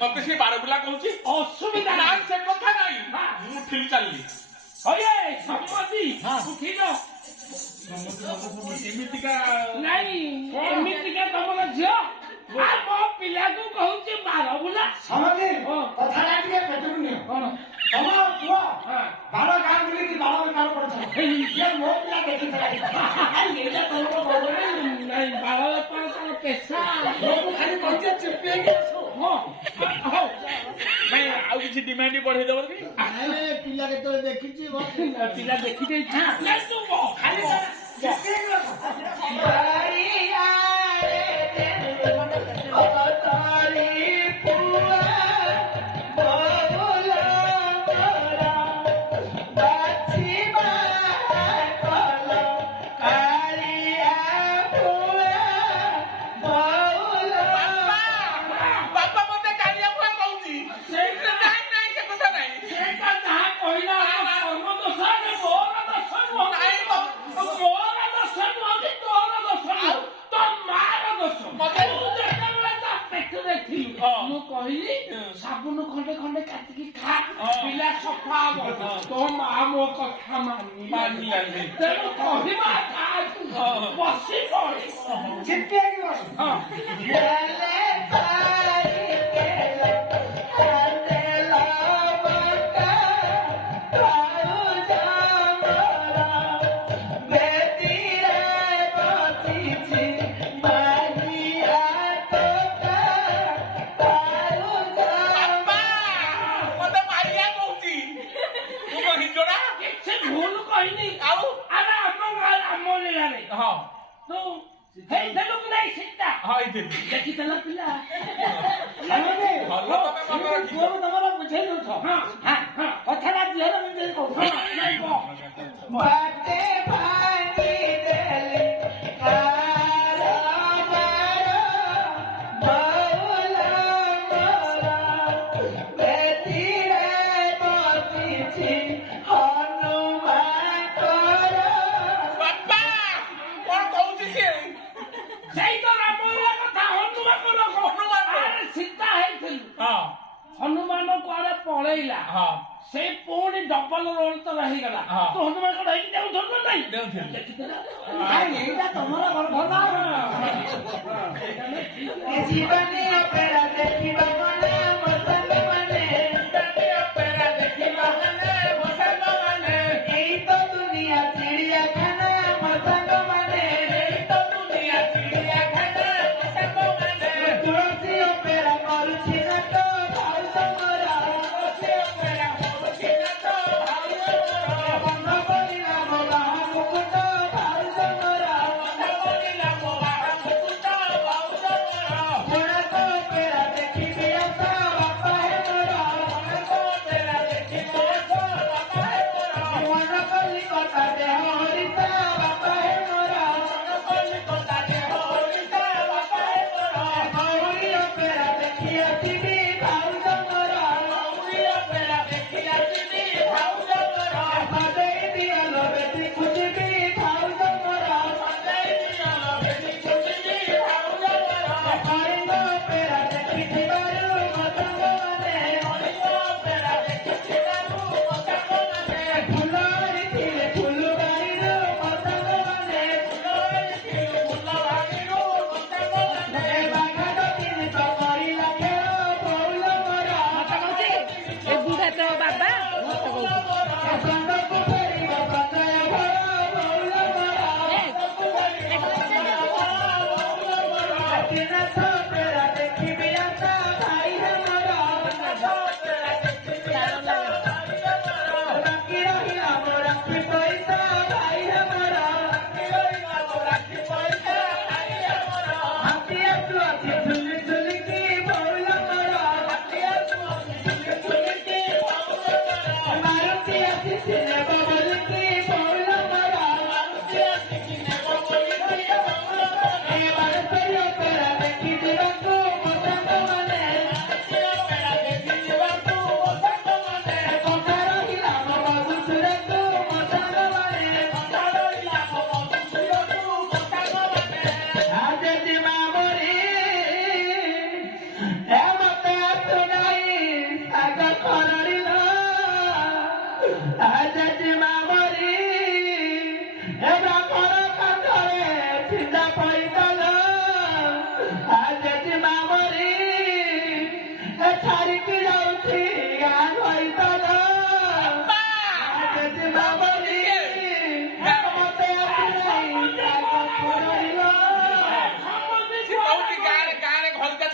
मग कशी बारबुला करूची असुविधा नाही से कथा नाही ମୁଁ ଠିକ ଚାଲିଲି ଅରେ ସମ୍ମତି ଉଠିଲ ଏମିତିକା ନାଇଁ ଏମିତିକା ତମର ଝିଅ ମୋ ପିଲାକୁ କହୁଛି ବାରବୁଲା ସମତି କଥାଟା ଟିକେ ପେଟକୁ ନିଅ କଣ ତମ ପୁଅ ବାଳ ଗାଁ ବୁଲିକି ବାଳ ବେପାର କରୁଥିଲା ମୋ ପିଲା ଦେଖିଥିଲା ଏଇଟା ତମର ବଦଳରେ ନାଇଁ ବାଳ ବେପାର ତାର ପେଶା ମୁଁ ଖାଲି କହିଛି ଚୁପି ହେଇକି ଆସୁ ନାଇଁ ଆଉ କିଛି ଡିମାଣ୍ଡ ବଢେଇ ଦବ କି ପିଲା କେତେବେଳେ ଦେଖିଛି ପିଲା ଦେଖିଦେଇଛି ଖାଲି ମୁଁ କହିଲି ସାବୁନ ଖଣ୍ଡେ ଖଣ୍ଡେ କାଟିକି ଖା ପିଲା ସଫା ହବ ତୋ ମା ମୋ କଥା ମାନିଲାନି ତେଣୁ କହିବା ବସି ପଡେ ଚିପି ହେଇକି ଦେଖିଥିଲା ପିଲା ତମର ବୁଝେଇ ଦଉଛ କଥାଟା ଝିଅର ବୁଝେଇ କହୁଛ ହନୁମାନ କୁଆଡେ ପଳେଇଲା ସେ ପୁଣି ଡବଲ ରୋଲ ତର ହେଇଗଲା ତୁ ହନୁମାନ କଣ ହେଇକି ଦେଉଥିଲୁ ନାଇଁ ଏଇଟା ତମର ଭଲ ଜୀବନୀ ଅପେରା ଦେଖିବା ଏଇ ତ ଦୁନିଆ ଚିଡ଼ିଆଖାନା ମଶାଙ୍ଗ ମାନେ ତୁଳସୀ ଅପେରା କରୁଛି ନା ତ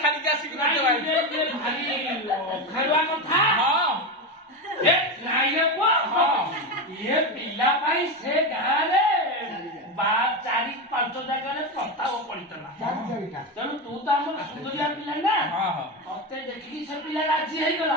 ଛାଡ଼ିକି ଆସିକି ନାଇଁ, ନତେ ଭାଇ ଇଏ ଭାରି ଅଖାରୁଆ କଥା। ହଁ ଏ ନାଇଁ ପୁଅ, ଇଏ ପିଲା ପାଇଁ ସେ ଗାଁରେ 4-5 ଜାଗାରେ ପ୍ରସ୍ତାବ ପଡିଥିଲା। ତେଣୁ ତୁ ତ ଆମର ସୁନ୍ଦରିଆ ପିଲା ନା, ହଁ ହଁ ମତେ ଦେଖିକି ସେ ପିଲା ରାଜି ହେଇଗଲା।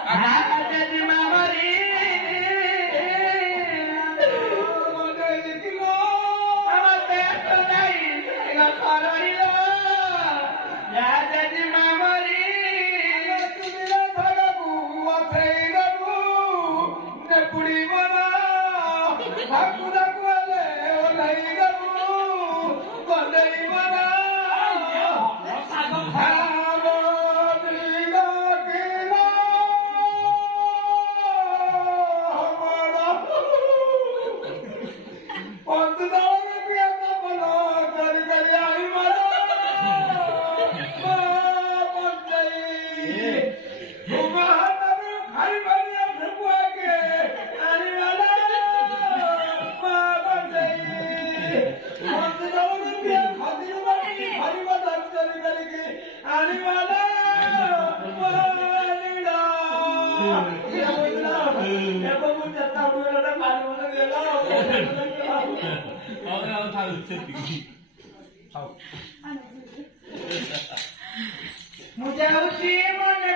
ମୁଁ ଯାଉଛି ମନେ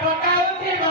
ପକାଉଥିବ